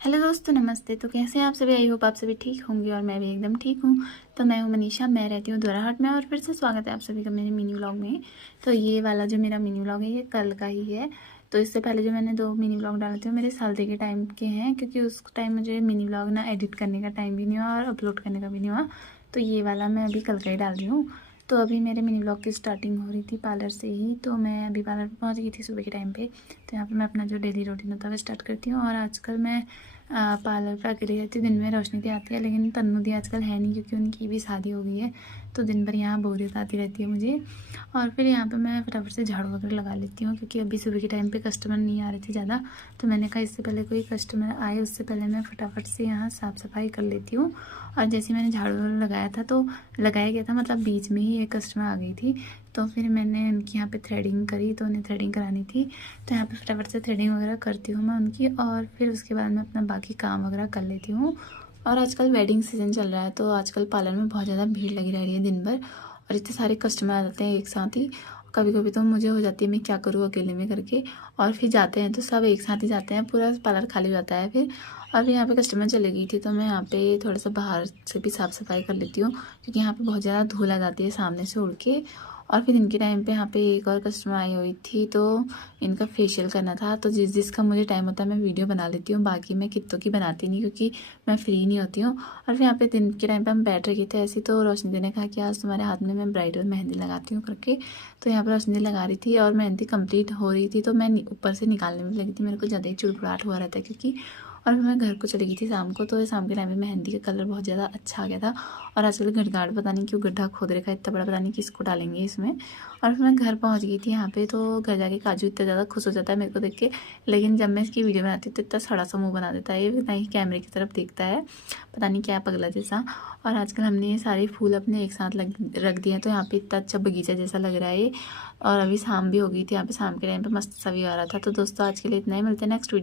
Hello दोस्तों, नमस्ते। तो कैसे हैं आप सभी? आई होप आप सभी ठीक होंगे और मैं भी एकदम ठीक हूँ। तो मैं हूँ मनीषा, मैं रहती हूँ दोराहाट में और फिर से स्वागत है आप सभी का मेरे मिनी व्लॉग में। तो ये वाला जो मेरा मिनी व्लॉग है ये कल का ही है। तो इससे पहले जो मैंने 2 मिनी व्लॉग डाले थे वो मेरे सर्दी के टाइम के हैं, क्योंकि उस टाइम मुझे मिनी व्लॉग ना एडिट करने का टाइम भी नहीं हुआ और अपलोड करने का भी नहीं हुआ। तो ये वाला मैं अभी कल का ही डाल रही हूँ। तो अभी मेरे मिनी व्लॉग की स्टार्टिंग हो रही थी पार्लर से ही। तो मैं अभी पार्लर पर पहुँच गई थी सुबह के टाइम पे। तो यहाँ पे मैं अपना जो डेली रूटीन होता है वो स्टार्ट करती हूँ। और आजकल मैं पार्लर पर अकेली रहती हूँ। दिन में रोशनी दी आती है, लेकिन तन्नू दी आजकल है नहीं, क्योंकि उनकी भी शादी हो गई है। तो दिन भर यहाँ बोरियत आती रहती है मुझे। और फिर यहाँ पे मैं फटाफट से झाड़ू वगैरह लगा लेती हूँ, क्योंकि अभी सुबह के टाइम पे कस्टमर नहीं आ रहे थे ज़्यादा। तो मैंने कहा इससे पहले कोई कस्टमर आए उससे पहले मैं फटाफट से यहाँ साफ़ सफाई कर लेती हूँ। और जैसे मैंने झाड़ू लगाया था, तो लगाया गया था मतलब बीच में ही एक कस्टमर आ गई थी। तो फिर मैंने उनकी यहाँ पे थ्रेडिंग करी, तो उन्हें थ्रेडिंग करानी थी। तो यहाँ पे फटाफट से थ्रेडिंग वगैरह करती हूँ मैं उनकी, और फिर उसके बाद मैं अपना बाकी काम वगैरह कर लेती हूँ। और आजकल वेडिंग सीज़न चल रहा है, तो आजकल पार्लर में बहुत ज़्यादा भीड़ लगी रह रही है दिन भर। और इतने सारे कस्टमर आ जाते हैं एक साथ ही। कभी कभी तो मुझे हो जाती है मैं क्या करूँ अकेले में करके। और फिर जाते हैं तो सब एक साथ ही जाते हैं, पूरा पार्लर खाली हो जाता है फिर। और फिर यहाँ पे कस्टमर चली गई थी, तो मैं यहाँ पे थोड़ा सा बाहर से भी साफ़ सफाई कर लेती हूँ, क्योंकि यहाँ पे बहुत ज़्यादा धूल आ जाती है सामने से उड़ के। और फिर इनके टाइम पे यहाँ पे एक और कस्टमर आई हुई थी, तो इनका फेशियल करना था। तो जिसका मुझे टाइम होता है मैं वीडियो बना लेती हूँ, बाकी मैं कित्तों की बनाती नहीं, क्योंकि मैं फ्री नहीं होती हूँ। और फिर यहाँ पे दिन के टाइम पे हम बैठ रहे थे ऐसी, तो रोशनी दी ने कहा कि आज तुम्हारे हाथ में मैं ब्राइडल मेहंदी लगाती हूँ करके। तो यहाँ पर रोशनी दी लगा रही थी और मेहंदी कंप्लीट हो रही थी, तो मैं ऊपर से निकालने में लगी थी। मेरे को ज़्यादा ही चिड़चिड़ाहट हुआ रहता है, क्योंकि और फिर मैं घर को चली गई थी शाम को। तो शाम के टाइम में मेहंदी का कलर बहुत ज़्यादा अच्छा आ गया था। और आजकल गडगाड़ पता नहीं क्यों गड्ढा खोद रखा है इतना बड़ा, पता नहीं किसको डालेंगे इसमें। और फिर मैं घर पहुंच गई थी यहाँ पे। तो घर जाके काजू इतना ज़्यादा खुश हो जाता है मेरे को देख के, लेकिन जब मैं इसकी वीडियो बनाती हूँ तो इतना सड़ा सा मुँह बना देता है, ये ना ही कैमरे की तरफ देखता है, पता नहीं क्या पगला जैसा। और आजकल हमने ये सारे फूल अपने एक साथ रख दिए हैं, तो यहाँ पे इतना अच्छा बगीचा जैसा लग रहा है ये। और अभी शाम भी हो गई थी, यहाँ पे शाम के टाइम पे मस्त सा व्यू आ रहा था। तो दोस्तों आज के लिए इतना ही, मिलते हैं नेक्स्ट वीडियो।